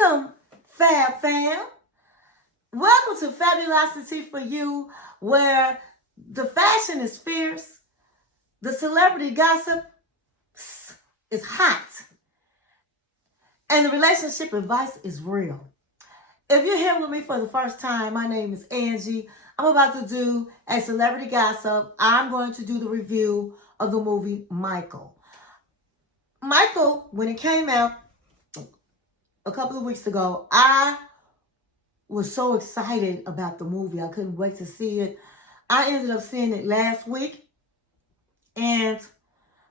Welcome, Fab Fam. Welcome to Fabulosity for you, where the fashion is fierce, the celebrity gossip is hot, and the relationship advice is real. If you're here with me for the first time, my name is Angie. I'm about to do a celebrity gossip. I'm going to do the review of the movie Michael. Michael, when it came out a couple of weeks ago, I was so excited about the movie. I couldn't wait to see it. I ended up seeing it last week, and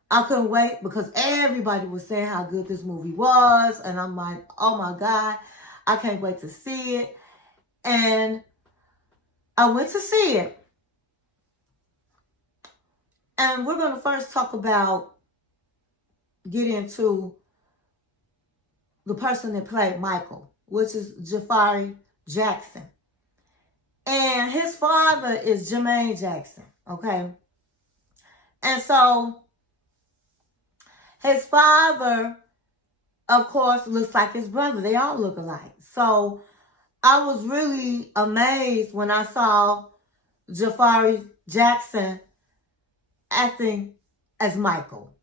I couldn't wait because everybody was saying how good this movie was, and I'm like, oh my God, I can't wait to see it. And I went to see it. And we're going to first get into the person that played Michael, which is Jaafar Jackson. And his father is Jermaine Jackson, okay? And so his father, of course, looks like his brother. They all look alike. So I was really amazed when I saw Jaafar Jackson acting as Michael.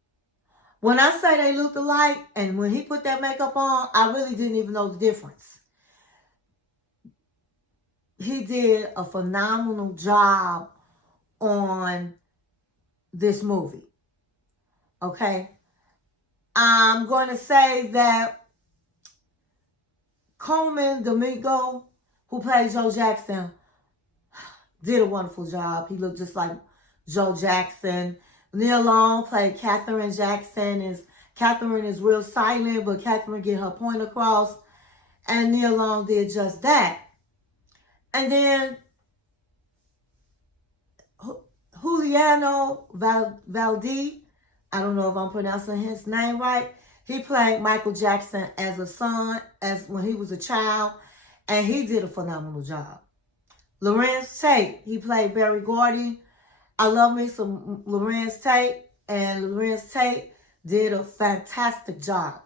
When I say they looked alike, and when he put that makeup on, I really didn't even know the difference. He did a phenomenal job on this movie. Okay? I'm going to say that Coleman Domingo, who played Joe Jackson, did a wonderful job. He looked just like Joe Jackson. Neil Long played Catherine Jackson. Catherine is real silent, but Catherine get her point across. And Neil Long did just that. And then Juliano Valdi, I don't know if I'm pronouncing his name right. He played Michael Jackson as a son, as when he was a child, and he did a phenomenal job. Lorenz Tate, he played Barry Gordy. I love me some Lorenz Tate, and Lorenz Tate did a fantastic job.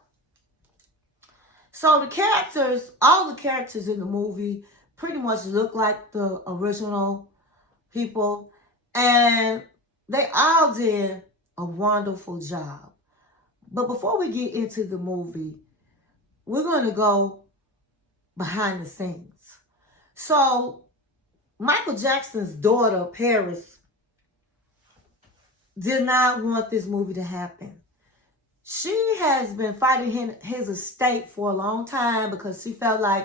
So the characters, all the characters in the movie pretty much look like the original people, and they all did a wonderful job. But before we get into the movie, we're going to go behind the scenes. So Michael Jackson's daughter, Paris, did not want this movie to happen. She has been fighting his estate for a long time because she felt like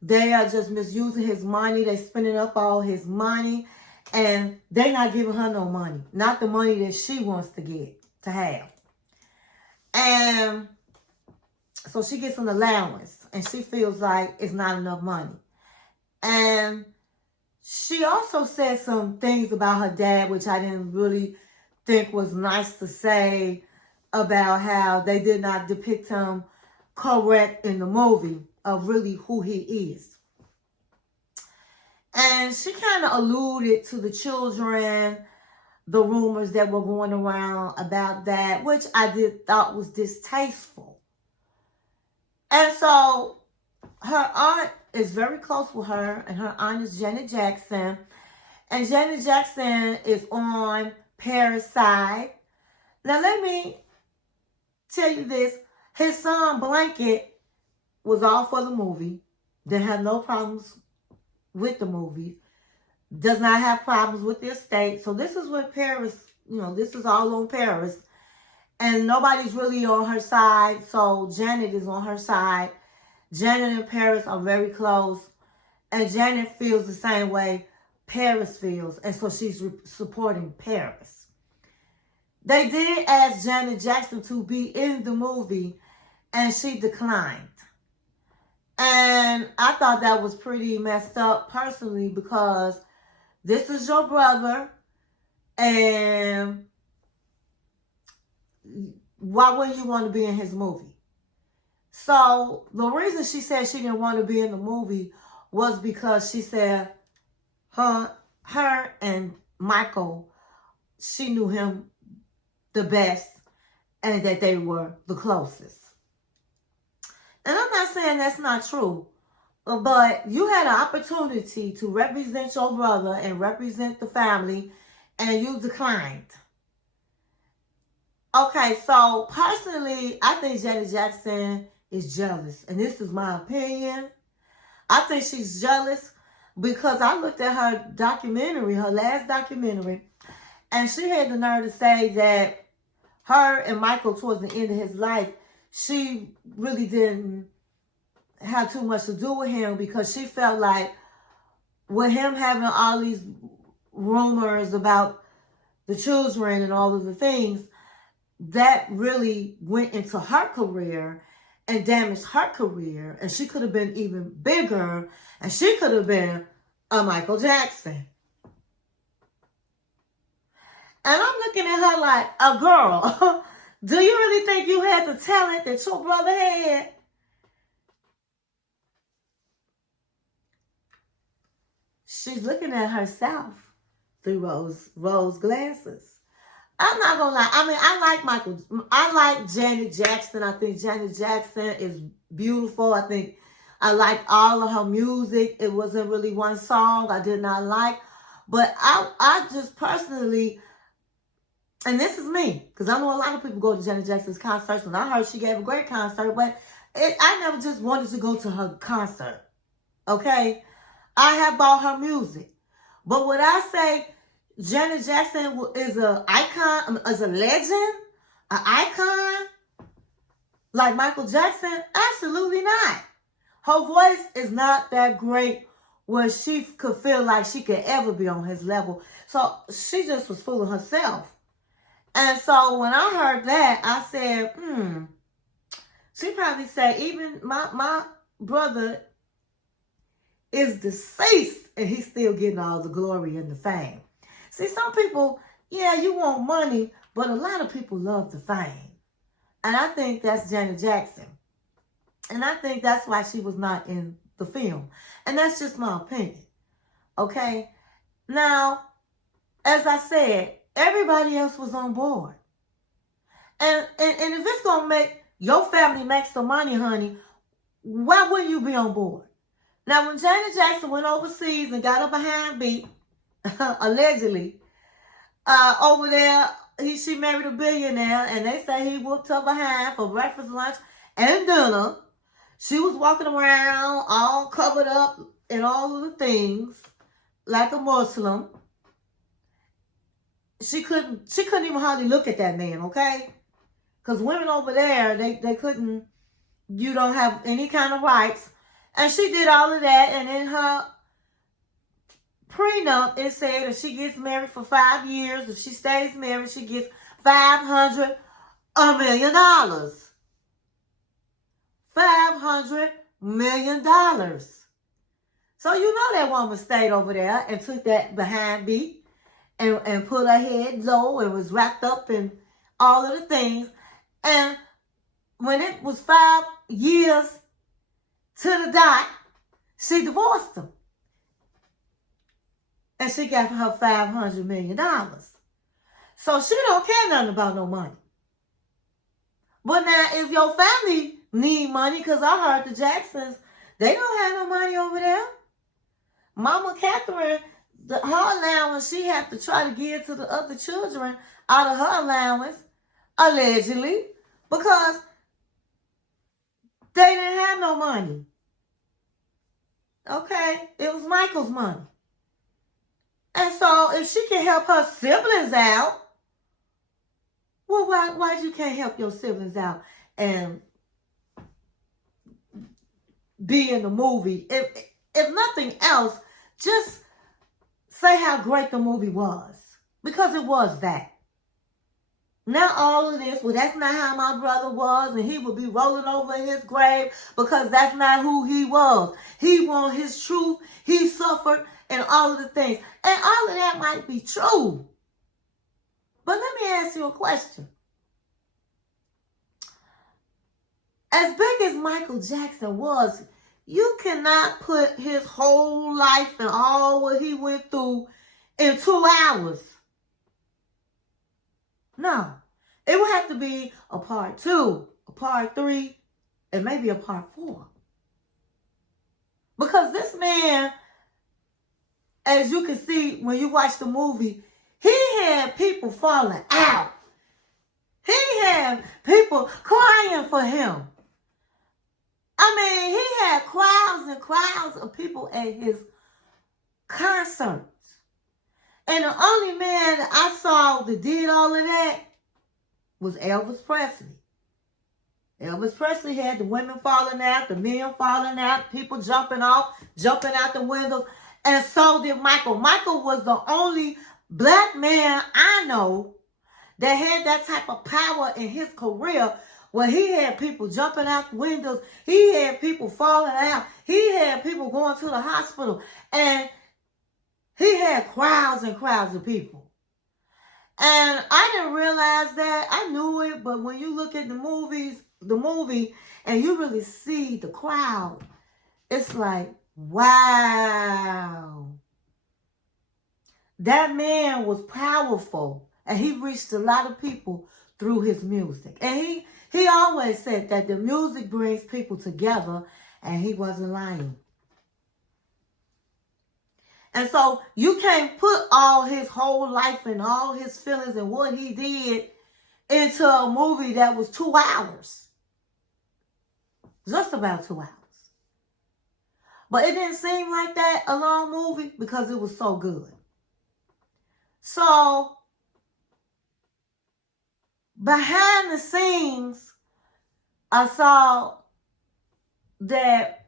they are just misusing his money. They're spending up all his money, and they're not giving her no money. Not the money that she wants to have. And so she gets an allowance, and she feels like it's not enough money. And she also said some things about her dad, which I didn't really think was nice to say, about how they did not depict him correct in the movie of really who he is. And she kind of alluded to the children, the rumors that were going around about that, which I thought was distasteful. And so her aunt is very close with her, and her aunt is Janet Jackson. And Janet Jackson is on Paris' side. Now let me tell you this. His son Blanket was all for the movie. Didn't have no problems with the movie. Does not have problems with the estate. So this is what Paris, this is all on Paris. And nobody's really on her side. So Janet is on her side. Janet and Paris are very close. And Janet feels the same way Paris feels. And so she's supporting Paris. They did ask Janet Jackson to be in the movie, and she declined. And I thought that was pretty messed up personally, because this is your brother, and why wouldn't you want to be in his movie? So the reason she said she didn't want to be in the movie was because she said her and Michael, she knew him the best, and that they were the closest. And I'm not not saying that's not true, but you had an opportunity to represent your brother and represent the family, and you declined. Okay, so personally, I think Janet Jackson is jealous, and this is my opinion. I think she's jealous because I looked at her documentary, her last documentary, and she had the nerve to say that her and Michael, towards the end of his life, she really didn't have too much to do with him because she felt like with him having all these rumors about the children and all of the things, that really went into her career and damaged her career, and she could have been even bigger, and she could have been a Michael Jackson. And I'm looking at her like, a girl, do you really think you had the talent that your brother had? She's looking at herself through rose glasses. I'm not gonna lie. I mean, I like Janet Jackson. I think Janet Jackson is beautiful. I like all of her music. It wasn't really one song I did not like. But I just personally, and this is me, because I know a lot of people go to Janet Jackson's concerts, and I heard she gave a great concert, but I never just wanted to go to her concert. Okay? I have bought her music. But would I say Janet Jackson is an icon, is a legend, an icon like Michael Jackson? Absolutely not. Her voice is not that great where she could feel like she could ever be on his level. So she just was fooling herself. And so when I heard that, I said, she probably said, even my brother is deceased and he's still getting all the glory and the fame. See, some people, yeah, you want money, but a lot of people love the fame. And I think that's Janet Jackson. And I think that's why she was not in the film. And that's just my opinion. Okay? Now, as I said, everybody else was on board. And if it's going to make your family make some money, honey, why wouldn't you be on board? Now, when Janet Jackson went overseas and got a behind beat, allegedly, over there, she married a billionaire, and they say he whooped her behind for breakfast, lunch, and dinner. She was walking around all covered up in all of the things, like a Muslim. She couldn't even hardly look at that man, okay? Because women over there, they couldn't, you don't have any kind of rights. And she did all of that, and in her prenup, it said if she gets married for 5 years, if she stays married, she gets $500 million. $500 million. So you know that woman stayed over there and took that behind beat and put her head low and was wrapped up in all of the things. And when it was 5 years to the dot, she divorced him. And she got her $500 million. So she don't care nothing about no money. But now, if your family need money, because I heard the Jacksons, they don't have no money over there. Mama Catherine, her allowance, she had to try to give to the other children out of her allowance, allegedly, because they didn't have no money. Okay? It was Michael's money. And so, if she can help her siblings out, well, why you can't help your siblings out and be in the movie? If nothing else, just say how great the movie was. Because it was that. Not all of this, well, that's not how my brother was, and he would be rolling over in his grave because that's not who he was. He wanted his truth, he suffered, and all of the things. And all of that might be true. But let me ask you a question. As big as Michael Jackson was, you cannot put his whole life and all what he went through in 2 hours. No. It would have to be a part 2, a part 3, and maybe a part 4. Because this man, as you can see when you watch the movie, he had people falling out. He had people crying for him. I mean, he had crowds and crowds of people at his concerts. And the only man that I saw that did all of that was Elvis Presley. Elvis Presley had the women falling out, the men falling out, people jumping off, jumping out the windows. And so did Michael. Michael was the only black man I know that had that type of power in his career where he had people jumping out windows. He had people falling out. He had people going to the hospital. And he had crowds and crowds of people. And I didn't realize that. I knew it, but when you look at the movie, and you really see the crowd, it's like, wow. That man was powerful, and he reached a lot of people through his music. And he always said that the music brings people together, and he wasn't lying. And so you can't put all his whole life and all his feelings and what he did into a movie that was 2 hours. Just about 2 hours. But it didn't seem like that a long movie because it was so good. So, behind the scenes, I saw that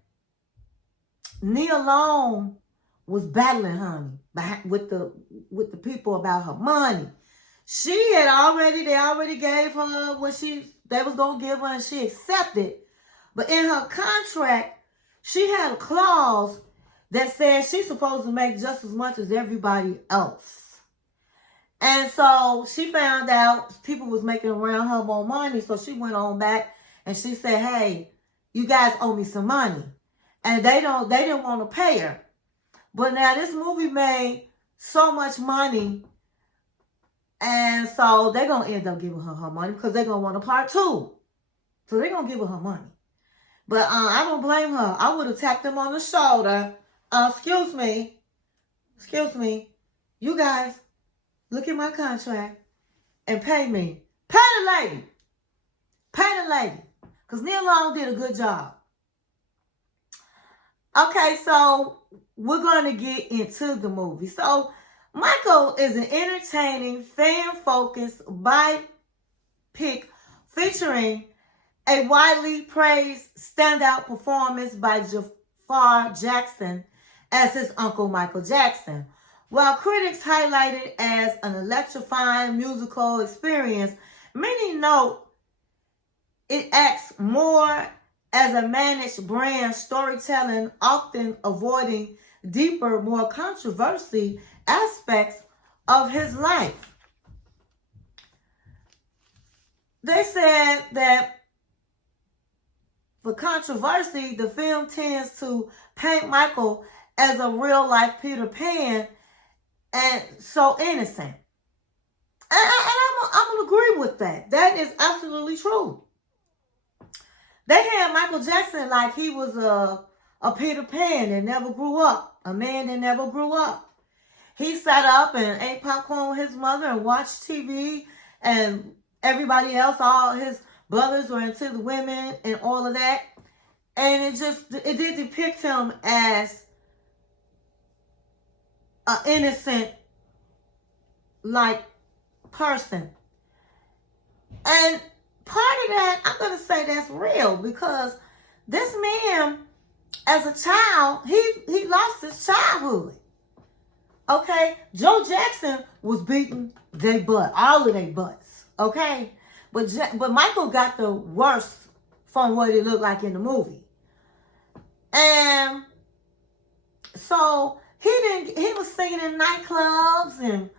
Nia Long was battling honey with the people about her money. They already gave her what they was gonna give her, and she accepted. But in her contract, she had a clause that said she's supposed to make just as much as everybody else. And so she found out people was making around her more money, so she went on back and she said, "Hey, you guys owe me some money," and they didn't want to pay her. But now this movie made so much money, and so they're going to end up giving her money because they're going to want a part 2. So they're going to give her money. But I don't blame her. I would have tapped them on the shoulder. Excuse me. You guys, look at my contract and pay me. Pay the lady. Because Nia Long did a good job. Okay, so we're going to get into the movie. So, Michael is an entertaining, fan-focused biopic featuring a widely praised standout performance by Jaafar Jackson as his uncle Michael Jackson. While critics highlight it as an electrifying musical experience, many note it acts more as a managed brand storytelling, often avoiding deeper, more controversial aspects of his life. They said that for controversy, the film tends to paint Michael as a real-life Peter Pan and so innocent. And I'm going to agree with that. That is absolutely true. They had Michael Jackson like he was a Peter Pan that never grew up, a man that never grew up. He sat up and ate popcorn with his mother and watched TV, and everybody else, all his brothers were into the women and all of that. And it did depict him as an innocent, like, person. And part of that, I'm going to say that's real, because this man, as a child, he lost his childhood. Okay? Joe Jackson was beating their butt, all of their butts. Okay? But Michael got the worst from what it looked like in the movie. And so he was singing in nightclubs and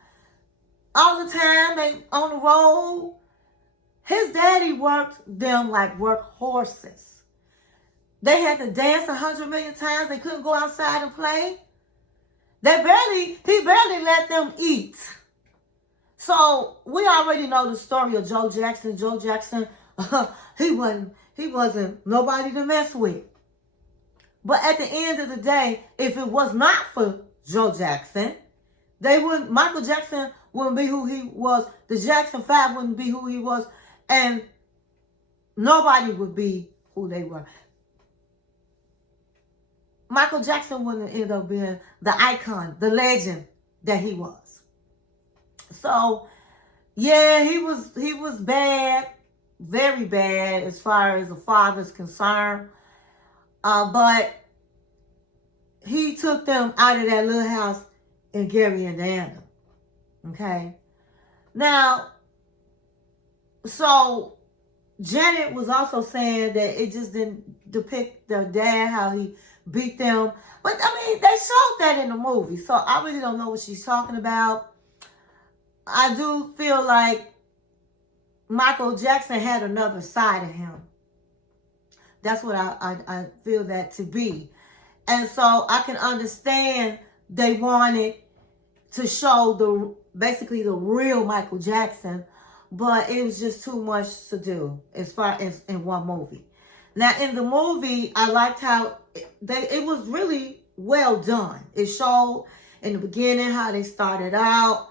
all the time, they on the road. His daddy worked them like work horses. They had to dance 100 million times. They couldn't go outside and play. He barely let them eat. So we already know the story of Joe Jackson. Joe Jackson, he wasn't nobody to mess with. But at the end of the day, if it was not for Joe Jackson, Michael Jackson wouldn't be who he was. The Jackson 5 wouldn't be who he was. And nobody would be who they were. Michael Jackson wouldn't end up being the icon, the legend that he was. So, yeah, he was bad, very bad as far as the father's concerned. But he took them out of that little house in Gary, Indiana. Okay? Now, so Janet was also saying that it just didn't depict their dad, how he beat them. But, I mean, they showed that in the movie. So I really don't know what she's talking about. I do feel like Michael Jackson had another side of him. That's what I feel that to be. And so I can understand they wanted to show basically the real Michael Jackson, but it was just too much to do as far as in one movie. Now, in the movie, I liked how it was really well done. It showed in the beginning how they started out,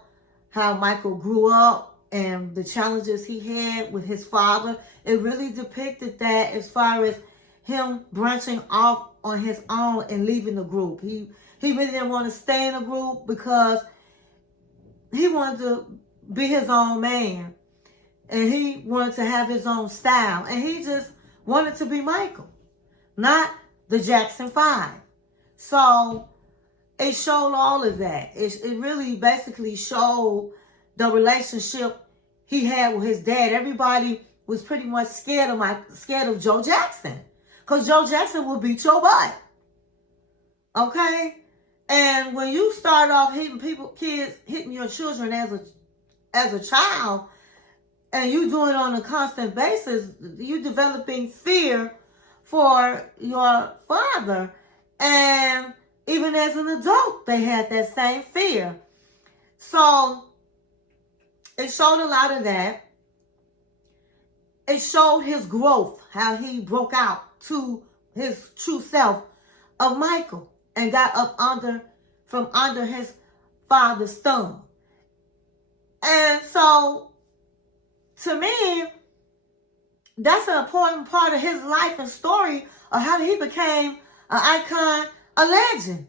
how Michael grew up, and the challenges he had with his father. It really depicted that as far as him branching off on his own and leaving the group. He really didn't want to stay in the group because he wanted to be his own man. And he wanted to have his own style. And he just wanted to be Michael, not the Jackson 5. So it showed all of that. It really basically showed the relationship he had with his dad. Everybody was pretty much scared of Joe Jackson. Because Joe Jackson will beat your butt. Okay? And when you start off hitting your children as a child, and you do it on a constant basis, you developing fear for your father. And even as an adult, they had that same fear. So it showed a lot of that. It showed his growth, how he broke out to his true self of Michael and got up from under his father's thumb. And so, to me, that's an important part of his life and story of how he became an icon, a legend.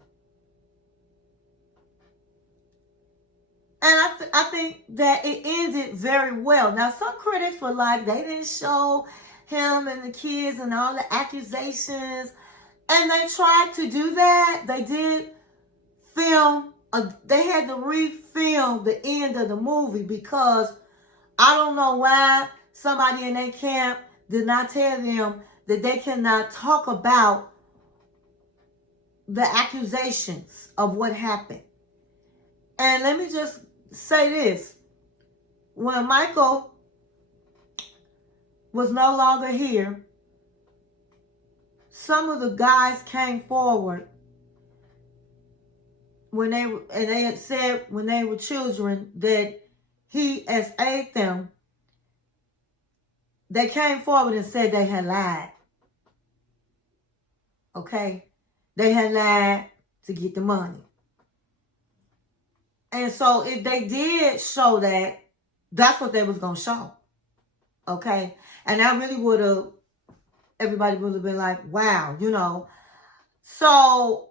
And I think that it ended very well. Now, some critics were like, they didn't show him and the kids and all the accusations. And they tried to do that. They did film, they had to re-film the end of the movie because I don't know why somebody in their camp did not tell them that they cannot talk about the accusations of what happened. And let me just say this. When Michael was no longer here, some of the guys came forward they had said when they were children that he has ate them. They came forward and said they had lied. Okay? They had lied to get the money. And so if they did show that, that's what they was going to show. Okay? And that really would have, everybody would have been like, wow, you know. So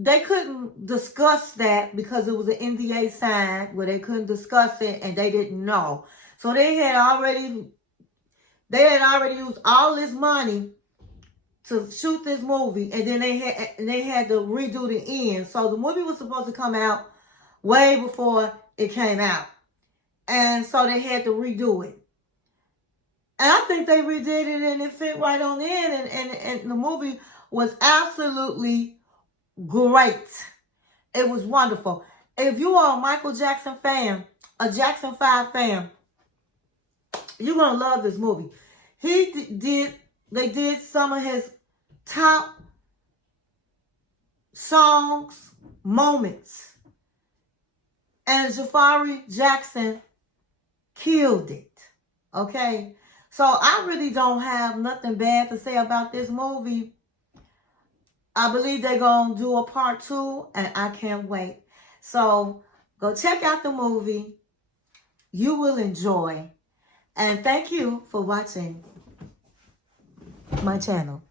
they couldn't discuss that because it was an NDA signed where they couldn't discuss it and they didn't know. So they had already used all this money to shoot this movie, and then they had to redo the end. So the movie was supposed to come out way before it came out. And so they had to redo it. And I think they redid it and it fit right on in, and the movie was absolutely great. It was wonderful. If you are a Michael Jackson fan, a Jackson 5 fan, you're going to love this movie. They did some of his top songs, moments. And Jaafar Jackson killed it. Okay? So I really don't have nothing bad to say about this movie. I believe they're going to do a part 2, and I can't wait. So go check out the movie. You will enjoy. And thank you for watching my channel.